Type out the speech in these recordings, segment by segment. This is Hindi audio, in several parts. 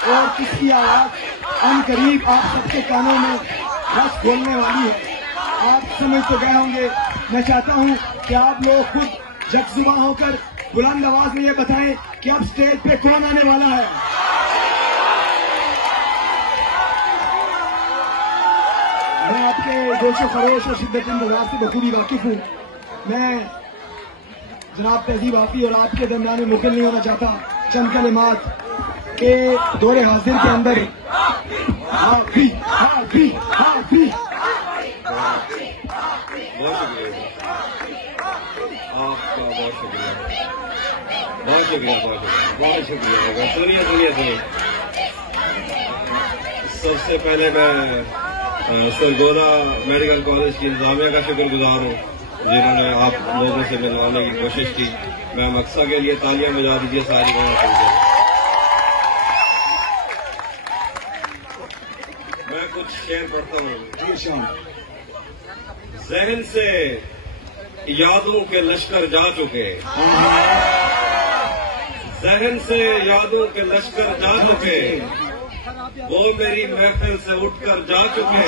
और किसकी आवाज अनकरीब आप सबके कानों में बस बोलने वाली है। आप समझ तो गए होंगे। मैं चाहता हूं कि आप लोग खुद जगजुबां होकर बुलंद आवाज में ये बताएं कि अब स्टेज पे कौन आने वाला है। मैं आपके जोशो खरोश और शिद्दत इंतजार से बखूबी वाकिफ हूँ। मैं जनाब तहजीब आफी और आपके दरमियान में मुकल नहीं होना चाहता। चंद कलिमात के दौरे हाजिर के अंदर हाफी हाफी हाफी। आपका बहुत शुक्रिया, बहुत शुक्रिया, बहुत शुक्रिया। सुनिए सुनिए सुनिए, सबसे पहले मैं सरगोदा मेडिकल कॉलेज की इंतजामिया का शुक्रगुजार हूँ जिन्होंने आप लोगों से मिलवाने की कोशिश की। मैं मकसद के लिए तालियां बजा दीजिए सारी जगह। मैं कुछ शेर पढ़ता हूँ। जहन से यादों के लश्कर जा चुके, जहन से यादों के लश्कर जा चुके, वो मेरी महफिल से उठकर जा चुके।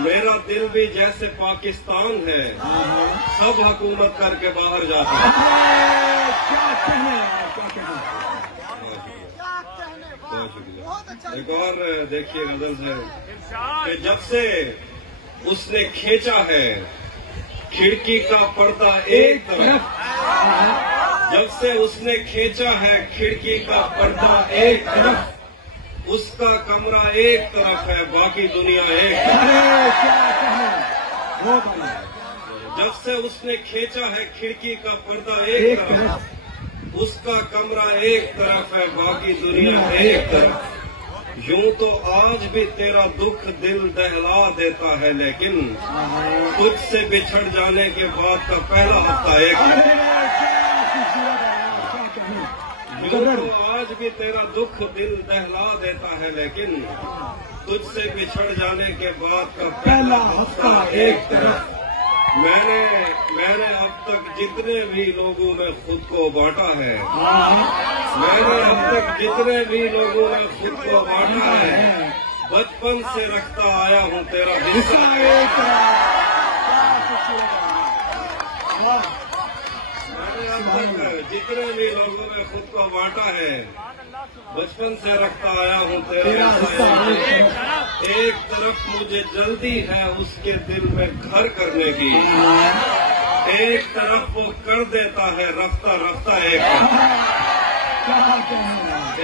मेरा दिल भी जैसे पाकिस्तान है, सब हुकूमत करके बाहर जाते हैं। बहुत शुक्रिया। एक और देखिए गजल है कि जब से उसने खींचा है खिड़की का पर्दा एक तरफ, जब से उसने खींचा है खिड़की का पर्दा एक तरफ, उसका कमरा एक तरफ है बाकी दुनिया एक तरफ। जब से उसने खींचा है खिड़की का पर्दा एक तरफ, उसका कमरा एक तरफ है बाकी दुनिया एक तरफ। यूं तो आज भी तेरा दुख दिल दहला देता है, लेकिन तुझसे बिछड़ जाने के बाद का पहला हफ्ता एक। यूं तो आज भी तेरा दुख दिल दहला देता है, लेकिन तुझसे बिछड़ जाने के बाद का पहला हफ्ता एक तरफ। मैंने अब तक जितने भी लोगों में खुद को बांटा है, मैंने अब तक जितने भी लोगों में खुद को बांटा है, बचपन से रखता आया हूँ तेरा हिस्सा। मैंने अब तक जितने भी लोगों में खुद को बांटा है, बचपन से रखता आया हूँ तेरा हिस्सा। एक तरफ मुझे जल्दी है उसके दिल में घर करने की, एक तरफ वो कर देता है रफ्ता रफ्ता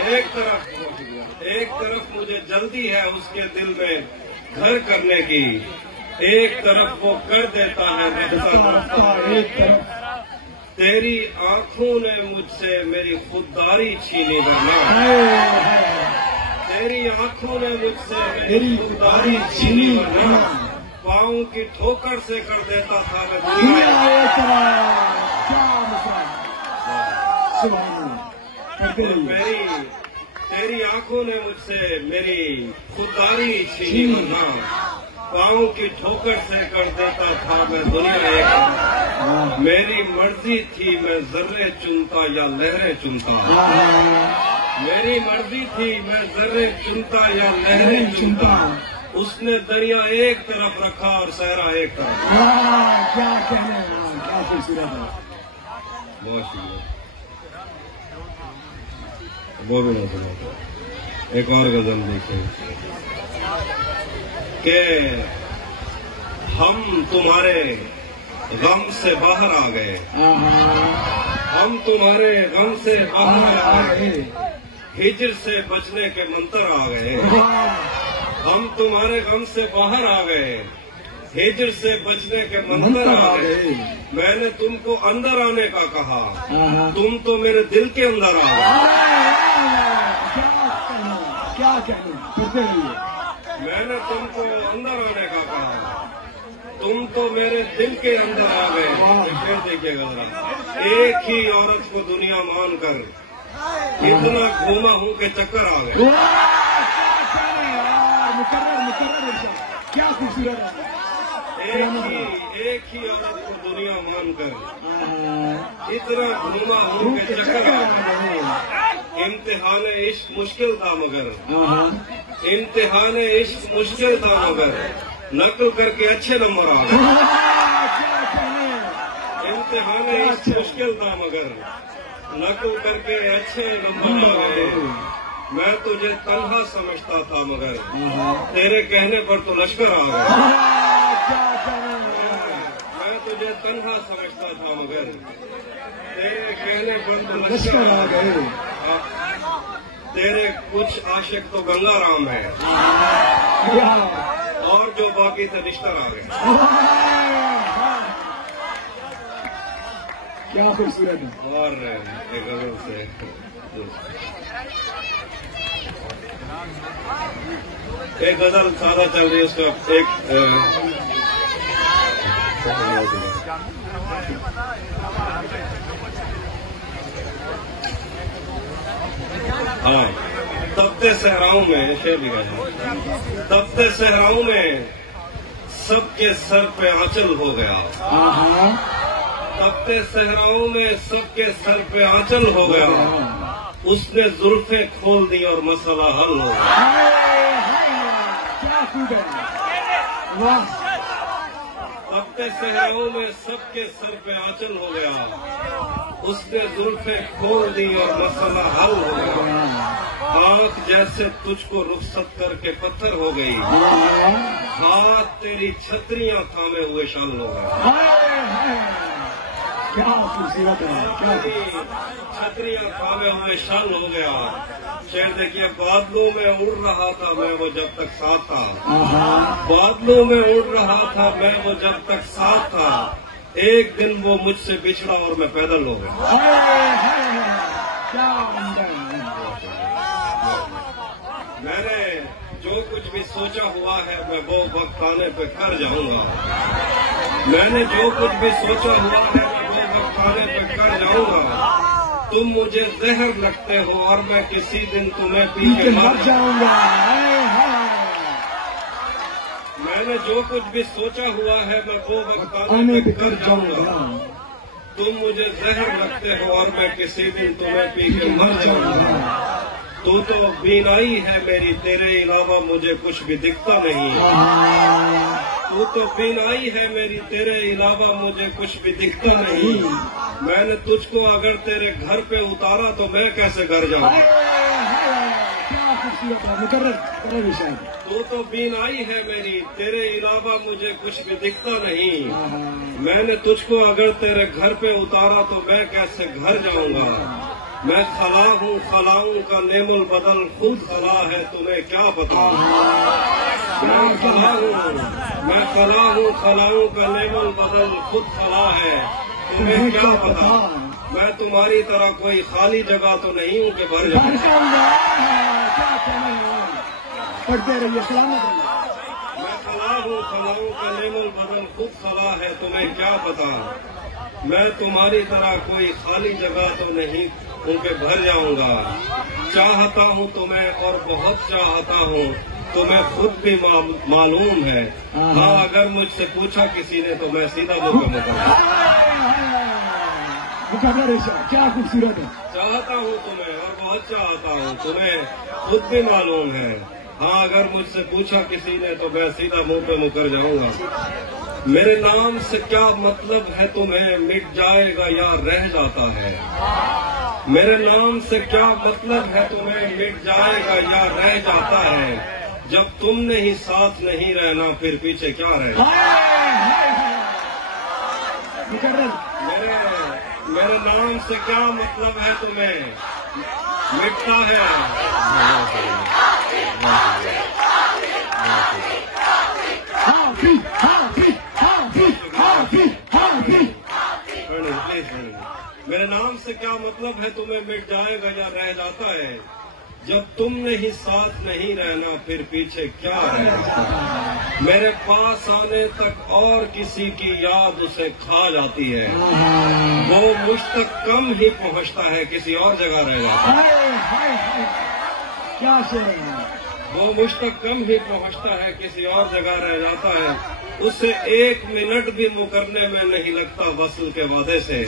एक तरफ मुझे जल्दी है उसके दिल में घर करने की, एक तरफ वो कर देता है रफ्ता रफ्ता एक तरफ। तेरी आंखों ने मुझसे मेरी खुददारी छीनी वरना, तेरी आंखों ने मुझसे मेरी खुददारी छीनी वरना, पाँव की ठोकर से कर देता था मैं तेरी आंखों ने मुझसे मेरी खुददारी छीनी वरना, पाँव की ठोकर से कर देता था मैं दुनिया एक। मेरी मर्जी थी मैं जर्रे चुनता या लहरें चुनता, मेरी मर्जी थी मैं जर्रे चुनता या लहरें चुनता, उसने दरिया एक तरफ रखा और सहरा एक तरफ। क्या कहने, क्या खूबसूरत है। बहुत शुक्रिया। वो भी ना सुना। एक और गजल देखें कि हम तुम्हारे गम से बाहर आ गए, हम तुम्हारे गम से बाहर आ गए, हिजर से बचने के मंत्र आ गए, हम तुम्हारे गम से बाहर आ गए, हिजर से बचने के मंत्र आ गए। मैंने तुमको अंदर आने का कहा, तुम तो मेरे दिल के अंदर आ गए। क्या कहना, मैंने तुमको अंदर आने का कहा, तुम तो मेरे दिल के अंदर आ गए। फिर देखिएगा जरा, एक ही औरत को दुनिया मानकर इतना घूमा हूँ के चक्कर आ गए। क्या खूबसूरत। एक ही औरत को दुनिया मानकर इतना घूमा हूँ के चक्कर आ गए। इम्तिहान इश्क मुश्किल था मगर, इम्तिहान इश्क मुश्किल था मगर नकल करके अच्छे नंबर आ गए। इम्तिहान इश्क मुश्किल था मगर नकल करके अच्छे नंबर आ गए। मैं तुझे तन्हा समझता था मगर तेरे कहने पर तो लश्कर आ गए। मैं तुझे तन्हा समझता था मगर तेरे कहने पर तो लश्कर आ गए। तेरे कुछ आशिक तो गंगाराम है और जो बाकी थे निश्तर आ गए। क्या खूबसूरत है। और एक गजल से एक गजल सादा चल रही है, उसका एक हाँ, तपते सहराओं में शेर लिखा है। तपते सहराओं में सबके सर पे आंचल हो गया। तपते सहराओं में सबके सर पे आंचल हो गया। उसने जुल्फे खोल दी और मसला हल हो गया। तपते सहराओं में सबके सर पे आंचल हो गया। उसने जुल्फे खोल दी और मसला हल हो गया। आंख जैसे तुझको रुखसत करके पत्थर हो गई। हाथ तेरी छतरियां थामे हुए शाल हो गए। क्या खूबसूरत है, क्या छतरियां थामे हुए शाल हो गया। शेर देखिए, बादलों में उड़ रहा था मैं वो जब तक साथ था। बादलों में उड़ रहा था मैं वो जब तक साथ था। एक दिन वो मुझसे बिछड़ा और मैं पैदल हो गया। मैंने जो कुछ भी सोचा हुआ है मैं वो वक्त आने पे कर जाऊंगा। मैंने जो कुछ भी सोचा हुआ है मैं वो वक्त आने पे कर जाऊंगा। तुम मुझे जहर लगते हो और मैं किसी दिन तुम्हें पी के मर जाऊंगा। मैंने जो कुछ भी सोचा हुआ है मैं वो वक्त आने पे कर जाऊंगा। तुम मुझे जहर लगते हो और मैं किसी दिन तुम्हें पी के मर जाऊंगा। तू तो बीनाई है मेरी, तेरे अलावा मुझे कुछ भी दिखता नहीं। तू तो बीनाई है मेरी, तेरे अलावा मुझे कुछ भी दिखता नहीं। मैंने तुझको अगर तेरे घर पे उतारा तो मैं कैसे घर जाऊँ। तू तो बीनाई है मेरी, तेरे अलावा मुझे कुछ भी दिखता नहीं। मैंने तुझको अगर तेरे घर पे उतारा तो मैं कैसे घर जाऊंगा। मैं खला हूँ खलाऊं का नेमुल बदल खुद खला है, तुम्हें क्या पता। मैं खला हूँ खलाऊं का नेमुल बदल खुद खला है, तुम्हें क्या पता। मैं तुम्हारी तरह कोई खाली जगह तो नहीं हूँ कि भर जाऊँ। पढ़ते रहिए, सलामत रहिए। मैं खला हूँ खलाऊं का नेमुल बदल खुद खला है, तुम्हें क्या पता। मैं तुम्हारी तरह कोई खाली जगह तो नहीं उनके भर जाऊंगा। चाहता हूँ तुम्हें और बहुत चाहता हूँ, तुम्हें खुद भी मालूम है। हाँ, अगर मुझसे पूछा किसी ने तो मैं सीधा मुंह पे क्या खूबसूरत है। चाहता हूँ तुम्हें और बहुत चाहता हूँ, तुम्हें खुद भी मालूम है। हाँ, अगर मुझसे पूछा किसी ने तो मैं सीधा मुंह पे मुकर जाऊंगा। मेरे नाम से क्या मतलब है तुम्हें, मिट जाएगा या रह जाता है। मेरे नाम से क्या मतलब है तुम्हें, मिट जाएगा या रह जाता है। जब तुमने ही साथ नहीं रहना फिर पीछे क्या रहना। मेरे नाम से क्या मतलब है तुम्हें, मिटता है। मेरे नाम से क्या मतलब है तुम्हें, मिट जाएगा या रह जाता है। जब तुमने ही साथ नहीं रहना फिर पीछे क्या रहना। मेरे पास आने तक और किसी की याद उसे खा जाती है। वो मुझ तक कम ही पहुंचता है, किसी और जगह रह जाता है। क्या शेर है। वो मुझ तक कम ही पहुंचता है, किसी और जगह रह जाता है। उससे 1 मिनट भी मुकरने में नहीं लगता वस्ल के वादे से।